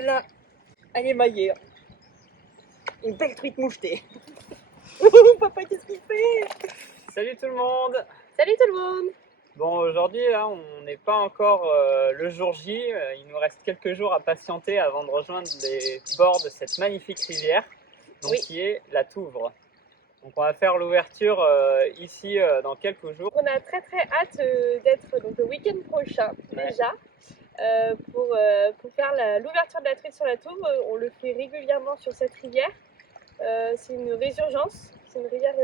celle-là, elle est maillée. Une belle truite mouchetée. Papa, qu'est-ce qu'il fait? Salut tout le monde! Salut tout le monde! Bon, aujourd'hui, là, on n'est pas encore le jour J. Il nous reste quelques jours à patienter avant de rejoindre les bords de cette magnifique rivière, donc, qui est la Touvre. Donc, on va faire l'ouverture ici dans quelques jours. On a très hâte d'être donc le week-end prochain déjà pour faire l'ouverture de la truite sur la Touvre. On le fait régulièrement sur cette rivière. C'est une résurgence. C'est une rivière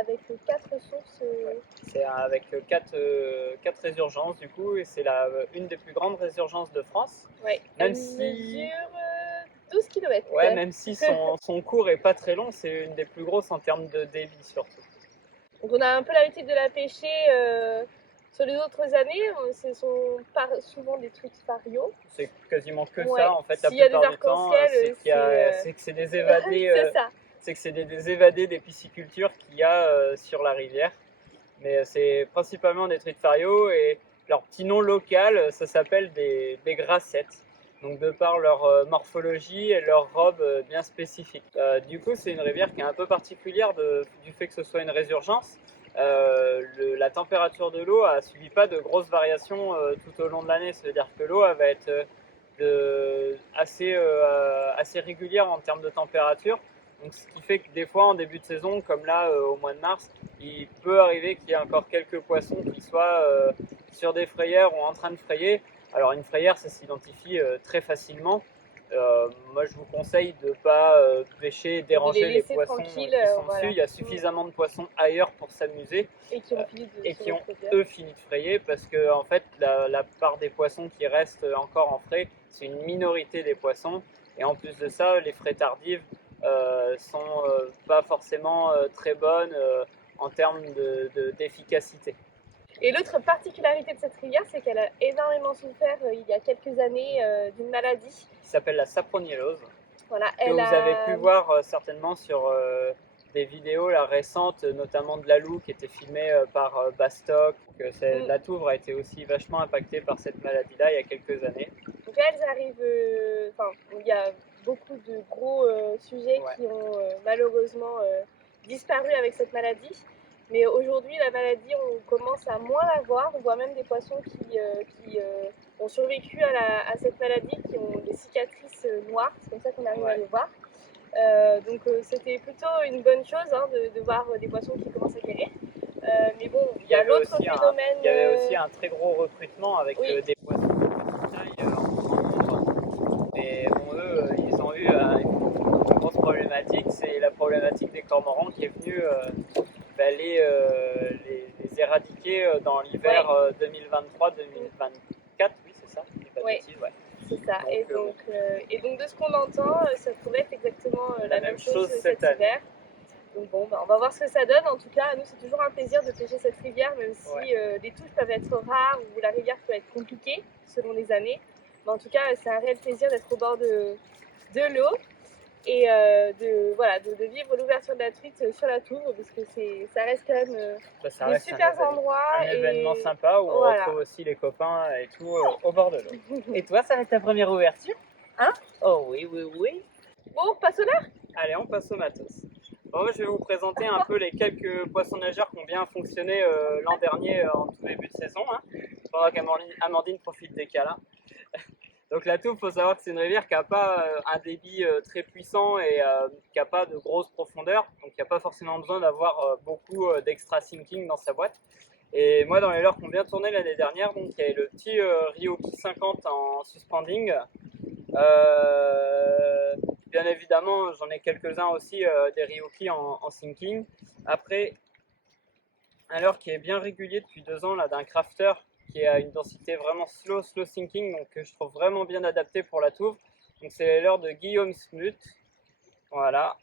avec 4 sources. C'est avec 4 résurgences du coup, et c'est une des plus grandes résurgences de France. Ouais. Même Elle si mesure 12 km. Ouais, même si son cours est pas très long, c'est une des plus grosses en termes de débit surtout. Donc on a un peu l'habitude de la pêcher sur les autres années. Ce sont souvent des truites fario. C'est quasiment que ça en fait. S'il y a des arcs-en-ciel, c'est que c'est des évadés. c'est ça. C'est que c'est des évadés des piscicultures qu'il y a sur la rivière. Mais c'est principalement des truites fario, et leur petit nom local, ça s'appelle des grassettes. Donc de par leur morphologie et leur robe bien spécifique. Du coup, c'est une rivière qui est un peu particulière du fait que ce soit une résurgence. La température de l'eau a subi pas de grosses variations tout au long de l'année. Ça veut dire que l'eau va être assez régulière en termes de température. Donc, ce qui fait que des fois en début de saison, comme là au mois de mars, il peut arriver qu'il y ait encore quelques poissons qui soient sur des frayères ou en train de frayer. Alors une frayère, ça s'identifie très facilement. Moi je vous conseille de ne pas pêcher et déranger les poissons qui sont dessus. Il y a suffisamment de poissons ailleurs pour s'amuser et qui ont eux fini de frayer, parce que en fait la part des poissons qui restent encore en frais, c'est une minorité des poissons, et en plus de ça les fraie tardives sont pas forcément très bonnes en termes d'efficacité. Et l'autre particularité de cette rivière, c'est qu'elle a énormément souffert il y a quelques années d'une maladie qui s'appelle la saproniellose. Voilà, que vous avez pu voir certainement sur des vidéos là, récentes, notamment de la Loue qui était filmée par Bastock. La Touvre a été aussi vachement impactée par cette maladie-là il y a quelques années. Donc là, elles arrivent. Il y a beaucoup de gros sujets qui ont malheureusement disparu avec cette maladie. Mais aujourd'hui, la maladie, on commence à moins la voir. On voit même des poissons qui ont survécu à cette maladie, qui ont des cicatrices noires. C'est comme ça qu'on arrive à les voir. Donc c'était plutôt une bonne chose de voir des poissons qui commencent à guérir. Mais bon, il y a l'autre phénomène. Il y avait aussi un très gros recrutement avec des poissons de taille en nombre. Mais bon, eux, ils ont eu une grosse problématique. C'est la problématique des cormorans qui est venue les éradiquer dans l'hiver 2023-2024. Oui, c'est ça. C'est ça. Et donc de ce qu'on entend, ça pourrait être exactement la même chose cet hiver. Donc bon, on va voir ce que ça donne. En tout cas, nous, c'est toujours un plaisir de pêcher cette rivière, même si les touches peuvent être rares ou la rivière peut être compliquée selon les années. Mais en tout cas, c'est un réel plaisir d'être au bord de l'eau et de vivre l'ouverture de la truite sur la Touvre, parce que ça reste quand même des super endroits. Un événement sympa où on retrouve aussi les copains et tout au bord de l'eau. Et toi, ça va être ta première ouverture? Hein? Oh oui. Bon, on passe au leurre? Allez, on passe au matos. Bon, moi, je vais vous présenter un peu les quelques poissons nageurs qui ont bien fonctionné l'an dernier en tout début de saison, pendant qu'Amandine profite des câlins. Donc la Touvre, il faut savoir que c'est une rivière qui n'a pas un débit très puissant et qui n'a pas de grosse profondeur, donc il n'y a pas forcément besoin d'avoir beaucoup d'extra sinking dans sa boîte. Et moi, dans les leurres qu'on vient tourner l'année dernière, donc il y avait le petit Ryoki 50 en suspending. Bien évidemment, j'en ai quelques-uns aussi des Ryoki en sinking. Après, un leurre qui est bien régulier depuis 2 ans là, d'un crafter, qui a une densité vraiment slow sinking, donc que je trouve vraiment bien adapté pour la Touvre. Donc c'est l'heure de Guillaume Smut. Voilà.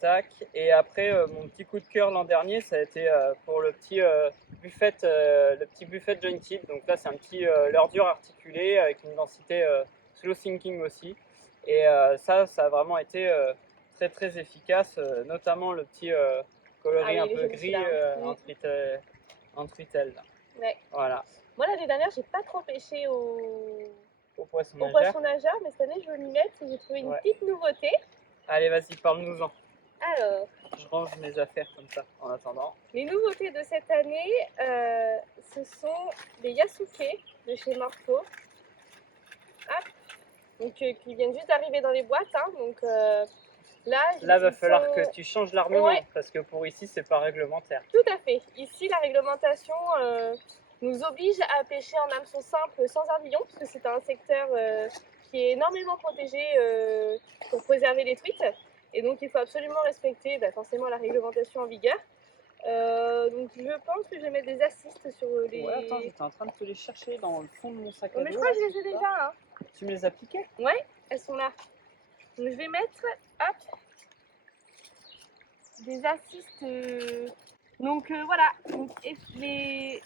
Tac. Et après, mon petit coup de cœur l'an dernier, ça a été pour le petit buffet jointed. Donc là, c'est un petit leurre dur articulé avec une densité slow sinking aussi. Et ça a vraiment été très efficace, notamment le petit coloris un peu gris en truitelle. Ouais. Voilà. Moi, l'année dernière, j'ai pas trop pêché au au poisson au nageur. poisson nageur, mais cette année je veux m'y mettre. J'ai trouvé une petite nouveauté. Allez, vas-y, parle-nous-en. Alors, Je range mes affaires comme ça en attendant. les nouveautés de cette année, ce sont des Yasuke de chez Morpho. Hop. Donc, qui viennent juste d'arriver dans les boîtes. Hein. Donc, là, va falloir que tu changes l'armement parce que pour ici, c'est pas réglementaire. Tout à fait. Ici, la réglementation nous oblige à pêcher en hameçon simple sans ardillon, parce que c'est un secteur qui est énormément protégé pour préserver les truites. Et donc, il faut absolument respecter forcément la réglementation en vigueur. Donc, je pense que je vais mettre des assistes sur les... Ouais, attends, j'étais en train de te les chercher dans le fond de mon sac à dos. Mais je crois que je les ai déjà. Hein. Tu me les as piquées? Ouais, elles sont là. Donc, je vais mettre, hop, des assistes. Donc, voilà. Donc, les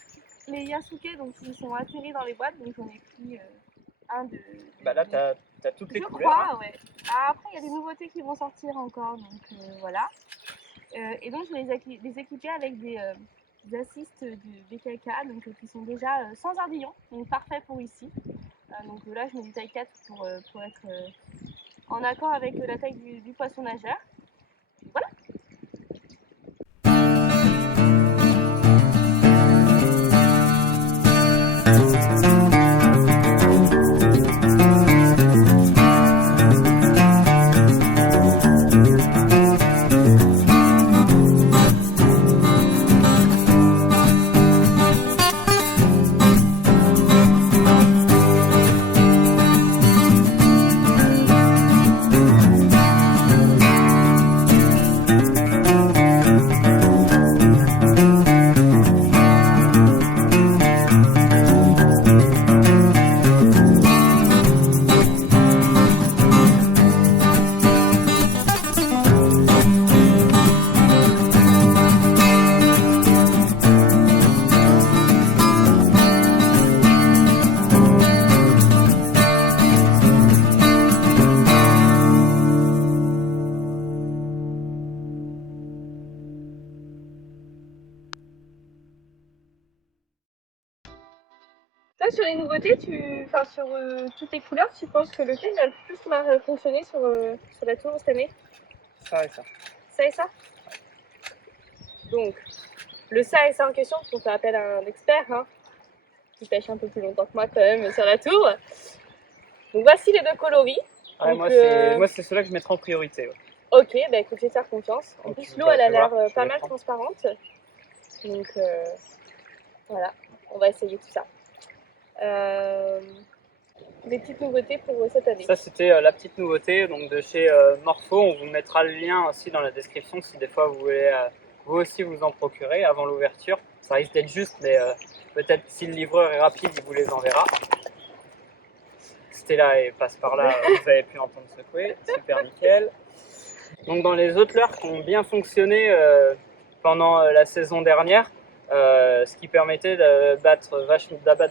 Yasuke, donc, ils sont atterris dans les boîtes. Donc, j'en ai pris un de... Bah là, t'as toutes les couleurs. Je crois, ouais. Après, il y a des nouveautés qui vont sortir encore. Donc, voilà. Et donc, je vais les équiper avec des assistes de BKK, donc, qui sont déjà sans ardillon. Donc, parfait pour ici. Donc là, je mets du taille 4 pour être en accord avec la taille du poisson nageur. Voilà. Toi, sur les nouveautés, sur toutes les couleurs, tu penses que lequel a le plus fonctionné sur la tour cette année? Ça et ça. Ça et ça? Donc, le ça et ça en question, parce qu'on fait appel à un expert, hein, qui pêche un peu plus longtemps que moi quand même sur la tour. Donc, voici les deux coloris. Ouais, donc, moi, c'est ceux-là que je mettrai en priorité. Ouais. Ok, bah écoute, je vais te faire confiance. En Donc, plus, l'eau, elle a l'air pas mal prendre. transparente. Donc, voilà, on va essayer tout ça. Des petites nouveautés pour cette année. Ça, c'était la petite nouveauté donc de chez Morpho. On vous mettra le lien aussi dans la description si des fois vous voulez vous aussi vous en procurer avant l'ouverture. Ça risque d'être juste, mais peut-être si le livreur est rapide, il vous les enverra. C'était là et passe par là, vous avez pu entendre secouer. Super nickel. Donc dans les autres leurres qui ont bien fonctionné pendant la saison dernière, ce qui permettait d'abattre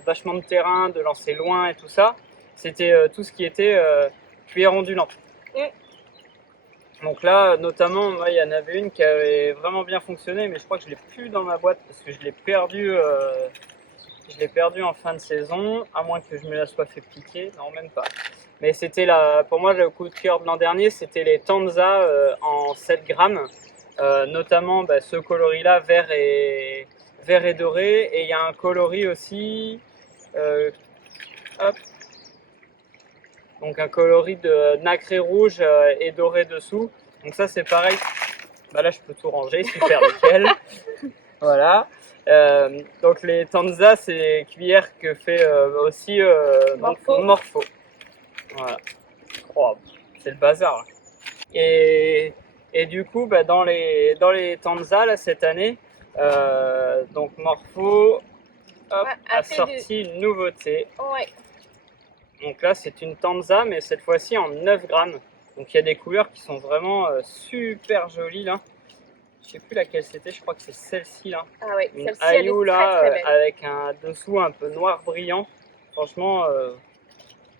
vachement de terrain, de lancer loin et tout ça, c'était tout ce qui était cuillère ondulante. Donc là, notamment, moi, il y en avait une qui avait vraiment bien fonctionné, mais je crois que je l'ai plus dans ma boîte parce que je l'ai perdu en fin de saison, à moins que je me la sois fait piquer, non même pas. Mais c'était pour moi le coup de cœur de l'an dernier, c'était les Tanza en 7 grammes, notamment ce coloris-là, vert et doré, et il y a un coloris aussi, hop, donc un coloris de nacré rouge et doré dessous. Donc ça c'est pareil, là je peux tout ranger, super nickel. Voilà. Donc les Tanza, c'est les cuillères que fait aussi Morpho. Voilà. Oh, c'est le bazar. Là. Et du coup, dans les Tanza là, cette année, donc Morpho a sorti une nouveauté. Ouais. Donc là, c'est une Tanza, mais cette fois-ci en 9 grammes. Donc il y a des couleurs qui sont vraiment super jolies là. Je sais plus laquelle c'était, je crois que c'est celle-ci là. Ah ouais, une celle-ci elle est là, très belle. avec un dessous un peu noir brillant. Franchement,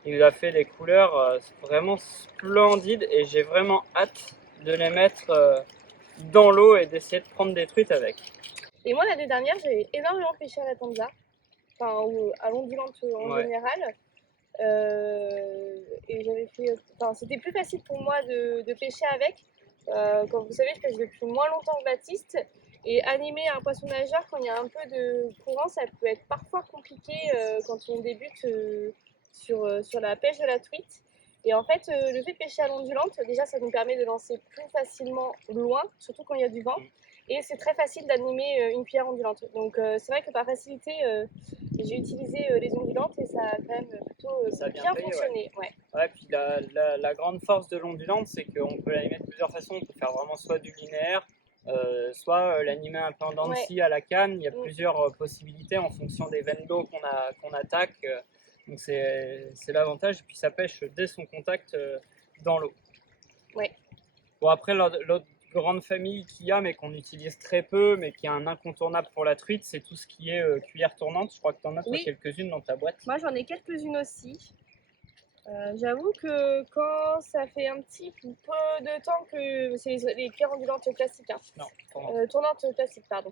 il a fait des couleurs vraiment splendides et j'ai vraiment hâte de les mettre dans l'eau et d'essayer de prendre des truites avec. Et moi l'année dernière, j'ai énormément pêché à la Tanza, enfin à l'ondulante en général. Et j'avais fait. Enfin, c'était plus facile pour moi de pêcher avec. Comme vous savez, je pêche depuis moins longtemps que Baptiste. Et animer un poisson nageur quand il y a un peu de courant, ça peut être parfois compliqué quand on débute sur la pêche de la truite. Et en fait, le fait de pêcher à l'ondulante, déjà, ça nous permet de lancer plus facilement loin, surtout quand il y a du vent. Et c'est très facile d'animer une cuillère ondulante. Donc c'est vrai que par facilité, j'ai utilisé les ondulantes et ça a quand même plutôt Ça a bien payé, fonctionné. Ouais. Ouais, puis la grande force de l'ondulante, c'est qu'on peut l'animer de plusieurs façons. On peut faire vraiment soit du linéaire, soit l'animer un peu en dents de scie à la canne. Il y a plusieurs possibilités en fonction des veines d'eau qu'on attaque. Donc c'est l'avantage. Et puis ça pêche dès son contact dans l'eau. Ouais. Bon, après, l'autre grande famille qu'il y a, mais qu'on utilise très peu, mais qui est un incontournable pour la truite, c'est tout ce qui est cuillère tournante. Je crois que tu en as toi, quelques-unes dans ta boîte. Moi, j'en ai quelques-unes aussi. J'avoue que quand ça fait un petit peu de temps que c'est les cuillères ondulantes classiques, hein. Non, tournantes classiques, pardon.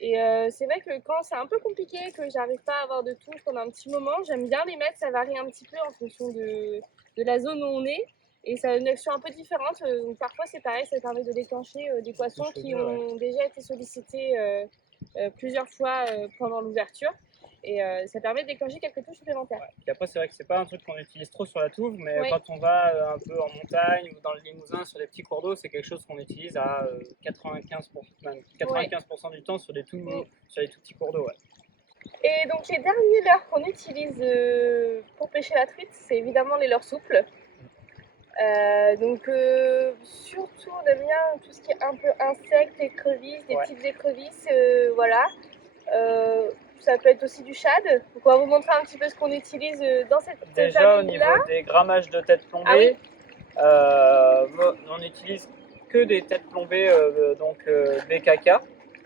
Et c'est vrai que quand c'est un peu compliqué, que j'arrive pas à avoir de touche pendant un petit moment, j'aime bien les mettre, ça varie un petit peu en fonction de la zone où on est. Et ça a une action un peu différente. Donc parfois c'est pareil, ça permet de déclencher des poissons qui ont déjà été sollicités plusieurs fois pendant l'ouverture. Et ça permet de déclencher quelques touches supplémentaires. Et après, c'est vrai que c'est pas un truc qu'on utilise trop sur la touve, mais quand on va un peu en montagne ou dans le Limousin sur des petits cours d'eau, c'est quelque chose qu'on utilise à 95% du temps sur des tout petits cours d'eau. Et donc les derniers leurres qu'on utilise pour pêcher la truite, c'est évidemment les leurres souples. Surtout on aime bien tout ce qui est un peu insectes, écrevisses, des petites écrevisses, voilà. Ça peut être aussi du shad. Donc on va vous montrer un petit peu ce qu'on utilise dans cette famille-là. Déjà au niveau des grammages de tête plombée, on n'utilise que des têtes plombées BKK.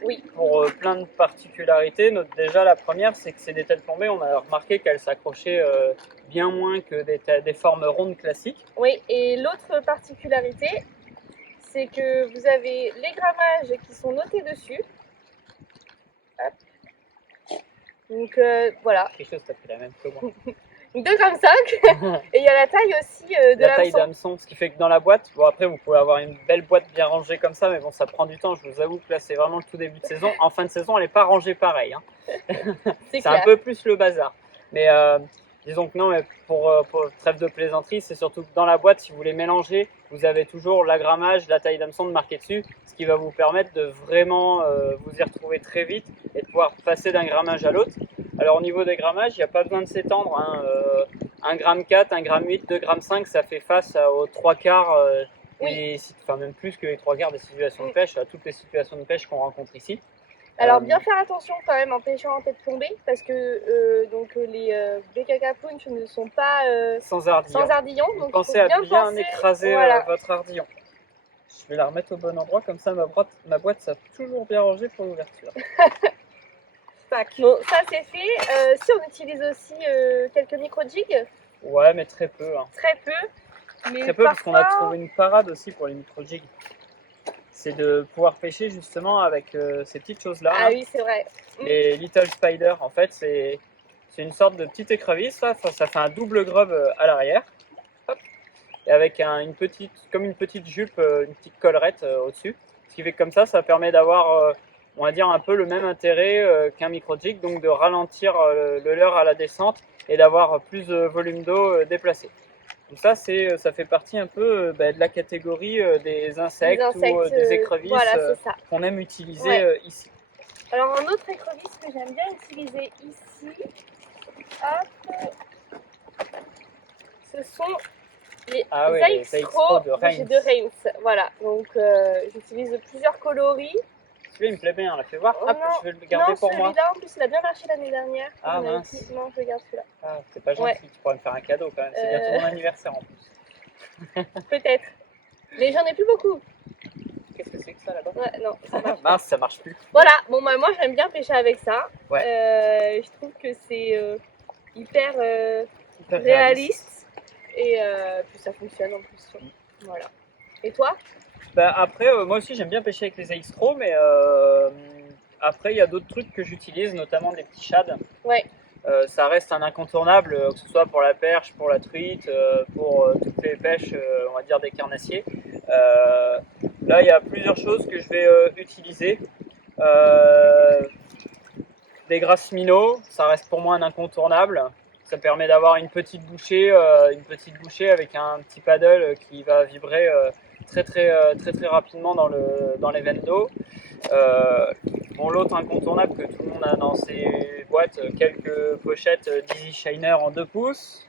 Oui. Pour plein de particularités. Déjà la première, c'est que c'est des têtes plombées, on a remarqué qu'elles s'accrochaient bien moins que des formes rondes classiques. Oui, et l'autre particularité, c'est que vous avez les grammages qui sont notés dessus. Hop. Donc voilà. Quelque chose, t'as pris la même que moi. 2,5 et il y a la taille aussi de la taille d'hameçon, ce qui fait que dans la boîte, bon après vous pouvez avoir une belle boîte bien rangée comme ça, mais bon ça prend du temps, je vous avoue que là c'est vraiment le tout début de saison. En fin de saison elle n'est pas rangée pareil, hein. C'est un peu plus le bazar. Mais disons que non, mais pour trêve de plaisanterie, c'est surtout que dans la boîte, si vous les mélangez, vous avez toujours l'agrammage, la taille d'hameçon de marqué dessus, ce qui va vous permettre de vraiment vous y retrouver très vite et de pouvoir passer d'un grammage à l'autre. Alors au niveau des grammages, il n'y a pas besoin de s'étendre, hein. 1,4 g, 1,8 g, 2,5 g, ça fait face aux 3 quarts, enfin même plus que les 3 quarts des situations de pêche, à toutes les situations de pêche qu'on rencontre ici. Alors bien faire attention quand même en pêchant en tête plombée, parce que les BKK Punch ne sont pas sans ardillon. Donc pensez à bien écraser votre ardillon. Je vais la remettre au bon endroit, comme ça ma boîte sera toujours bien rangée pour l'ouverture. Bon, ça c'est fait. Si on utilise aussi quelques micro-jigs. Ouais, mais très peu. Hein. Très peu. Mais très peu, parce qu'on a trouvé une parade aussi pour les micro-jigs. C'est de pouvoir pêcher justement avec ces petites choses-là. Ah oui, c'est vrai. Les Little Spider, en fait, c'est une sorte de petite écrevisse. Là. Ça fait un double grub à l'arrière. Et avec une petite jupe, une petite collerette au-dessus. Ce qui fait que comme ça permet d'avoir... on va dire un peu le même intérêt qu'un micro-jig, donc de ralentir le leurre à la descente et d'avoir plus de volume d'eau déplacé. Donc ça fait partie un peu de la catégorie des insectes ou des écrevisses qu'on aime utiliser ici. Alors un autre écrevisse que j'aime bien utiliser ici, ce sont les Zaixtro de Reims. Voilà, donc j'utilise plusieurs coloris. Celui-là, il me plaît bien, là, fais voir. Hop, je vais le garder pour moi. Celui-là, en plus, il a bien marché l'année dernière. Ah mince. Non, je garde celui-là. Ah, c'est pas gentil, tu pourrais me faire un cadeau quand même. C'est bientôt mon anniversaire en plus. Peut-être. Mais j'en ai plus beaucoup. Qu'est-ce que c'est que ça là-bas? Ouais, non, ça marche. Mince, ça marche plus. Voilà, bon, bah, moi j'aime bien pêcher avec ça. Ouais. Je trouve que c'est hyper réaliste. Et puis ça fonctionne en plus. Voilà. Et toi? Après, moi aussi j'aime bien pêcher avec les Zaixtro, mais après il y a d'autres trucs que j'utilise, notamment des petits shads. Ouais. Ça reste un incontournable, que ce soit pour la perche, pour la truite, pour toutes les pêches, on va dire des carnassiers. Là, il y a plusieurs choses que je vais utiliser. Des grasses minnows, ça reste pour moi un incontournable. Ça permet d'avoir une petite bouchée avec un petit paddle qui va vibrer très rapidement dans les veines d'eau. Bon, l'autre incontournable que tout le monde a dans ses boîtes, quelques pochettes d'Easy Shiner en 2 pouces.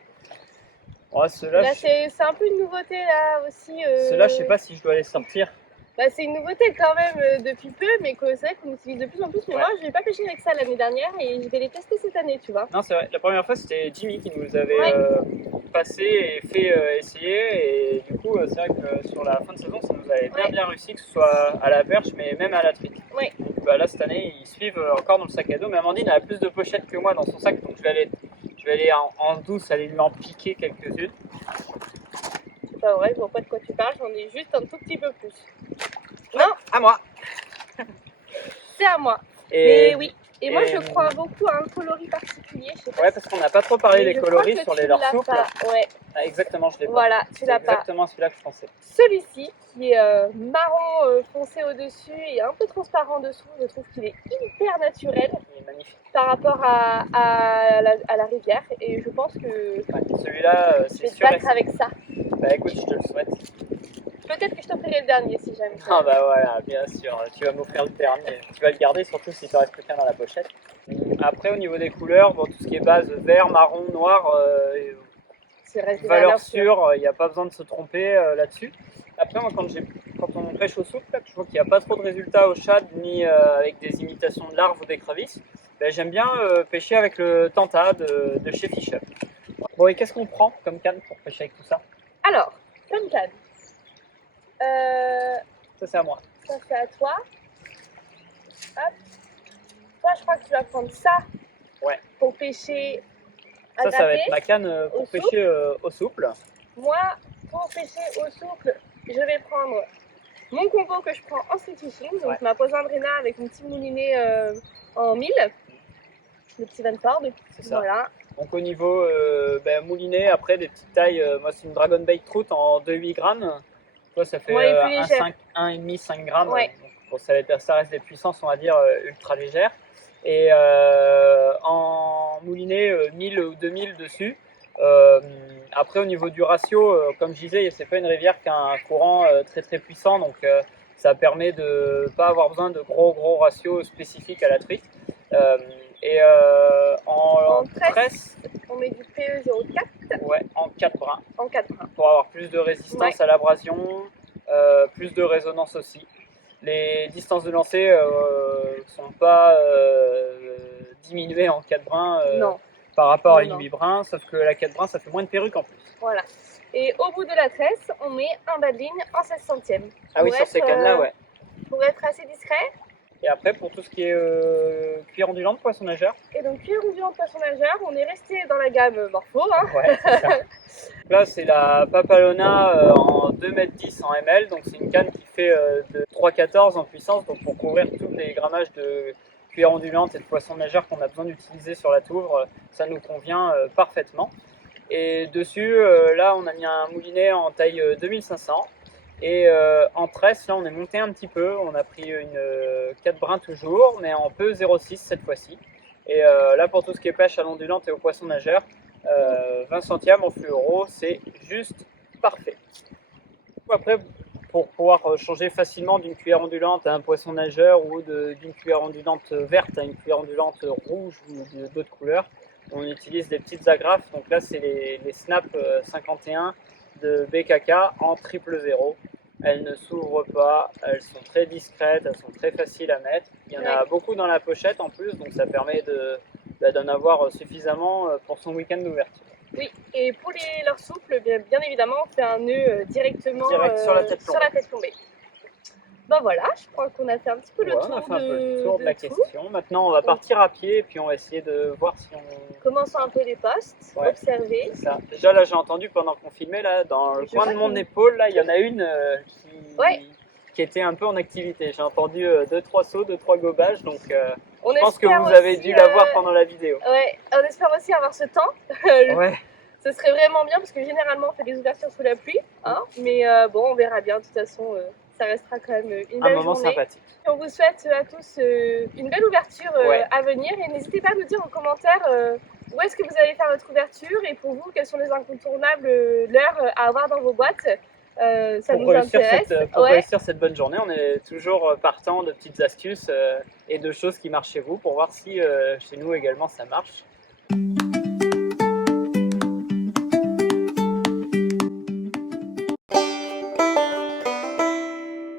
Ouais, Là, c'est un peu une nouveauté là aussi. Ceux-là, je sais pas si je dois les sortir. Bah, c'est une nouveauté quand même depuis peu, mais c'est vrai qu'on utilise de plus en plus. Mais Ouais. moi, je n'ai pas pêché avec ça l'année dernière et je vais les tester cette année, tu vois. Non, c'est vrai. La première fois, c'était Jimmy qui nous avait Ouais. passé et fait essayer. Et du coup, c'est vrai que sur la fin de saison, ça nous avait bien réussi, que ce soit à la perche, mais même à la truite. Ouais. Donc bah, là, cette année, ils suivent encore dans le sac à dos. Mais Amandine a plus de pochettes que moi dans son sac, donc je vais aller en douce, aller lui en piquer quelques-unes. C'est pas vrai, je vois pas de quoi tu parles, j'en ai juste un tout petit peu plus. Non, À moi. c'est à moi. Et Mais oui. Et moi, je crois beaucoup à un coloris particulier. Je sais pas ouais, parce qu'on n'a pas trop parlé mais des je coloris crois que sur les tu leurres l'as souples. pas. Ouais, Ah, exactement, je l'ai pas. voilà, tu C'est l'as pas. exactement celui-là que je pensais. Celui-ci, qui est marron foncé au-dessus et un peu transparent en dessous, je trouve qu'il est hyper naturel Il est magnifique. par rapport à la rivière. Et je pense que Ouais, celui-là, je c'est vais te sûr. battre avec ça. Bah écoute, je te le souhaite. Peut-être que je t'offrirai le dernier si jamais. Ah bah voilà, bien sûr, tu vas m'offrir le dernier. Tu vas le garder, surtout si tu reste plus qu'un dans la pochette. Après, au niveau des couleurs, bon, tout ce qui est base vert, marron, noir, C'est reste des valeur valeurs sûre, il n'y a pas besoin de se tromper là-dessus. Après, moi, quand on pêche au souple, là, que je vois qu'il n'y a pas trop de résultats au shad, ni avec des imitations de larves ou d'écrevisses, ben, j'aime bien pêcher avec le Tanta de chez Fish Up. Bon, et qu'est-ce qu'on prend comme canne pour pêcher avec tout ça? Alors, comme canne. Ça, c'est à moi. Ça c'est à toi. Hop. Toi, je crois que tu vas prendre ça pour pêcher à Ça va gratter. être ma canne pour au pêcher au souple. Moi, pour pêcher au souple, je vais prendre mon combo que je prends en street fishing, donc ma poisandrina avec mon petit moulinet en 1000, le petit Van Ford. C'est ça. Voilà. Donc au niveau moulinet, après des petites tailles, moi c'est une Dragon Bait Trout en 2,8 grammes. Toi ça fait Ouais, plus légère. 1,5 grammes. Ouais. Donc, bon, ça reste des puissances on va dire ultra légères. Et en moulinet 1000 ou 2000 dessus. Après au niveau du ratio, comme je disais, c'est pas une rivière qui a un courant très puissant, donc ça permet de pas avoir besoin de gros ratios spécifiques à la truite. En tresse, on met du PE04. Ouais, en 4 brins. En 4 brins. Pour avoir plus de résistance à l'abrasion, plus de résonance aussi. Les distances de lancer sont pas diminuées en 4 brins par rapport à une 8 brins, sauf que la 4 brins ça fait moins de perruque en plus. Voilà. Et au bout de la tresse, on met un bas de ligne en 16 centièmes. Ah oui, sur ces cannes-là, ouais. Pour être assez discret. Et après, pour tout ce qui est cuillère ondulante, poisson nageur. Et donc, cuillère ondulante, poisson nageur, on est resté dans la gamme Morpho. Hein. Ouais, c'est ça. Là, c'est la Papalona en 2,10 m en ml. Donc, c'est une canne qui fait de 3,14 en puissance. Donc, pour couvrir tous les grammages de cuillère ondulante et de poisson nageur qu'on a besoin d'utiliser sur la touvre, ça nous convient parfaitement. Et dessus, là, on a mis un moulinet en taille 2500. Et en tresse, là on est monté un petit peu, on a pris une 4 brins toujours, mais en peu 0,6 cette fois-ci. Et là pour tout ce qui est pêche à l'ondulante et au poisson nageur, 20 centièmes en fluoro, c'est juste parfait. Après, pour pouvoir changer facilement d'une cuillère ondulante à un poisson nageur ou d'une cuillère ondulante verte à une cuillère ondulante rouge ou d'autres couleurs, on utilise des petites agrafes. Donc là c'est les Snap 51 de BKK en 000. Elles ne s'ouvrent pas, elles sont très discrètes, elles sont très faciles à mettre. Il y en a beaucoup dans la pochette en plus, donc ça permet d'en avoir suffisamment pour son week-end d'ouverture. Oui, et pour les leurres souples, bien évidemment, on fait un nœud directement sur la tête plombée. Ben voilà, je crois qu'on a fait un petit peu le tour on a fait un peu le tour de la tout. question. Maintenant, on va partir à pied et puis on va essayer de voir si on... Commençons un peu les postes, observer. C'est ça. Déjà, là, j'ai entendu pendant qu'on filmait, là, dans le coin de mon épaule, là, il y en a une qui était un peu en activité. J'ai entendu 2-3 sauts, 2-3 gobages, donc Je pense que vous avez dû la voir pendant la vidéo. Ouais, on espère aussi avoir ce temps. Ouais. Ce serait vraiment bien parce que généralement on fait des ouvertures sous la pluie, hein, mais bon, on verra bien. De toute façon, ça restera quand même une belle moment journée. sympathique. On vous souhaite à tous une belle ouverture à venir et n'hésitez pas à nous dire en commentaire où est-ce que vous allez faire votre ouverture et pour vous, quels sont les incontournables, l'heure à avoir dans vos boîtes. Ça nous intéresse. Pour réussir cette bonne journée, on est toujours partant de petites astuces et de choses qui marchent chez vous pour voir si chez nous également ça marche.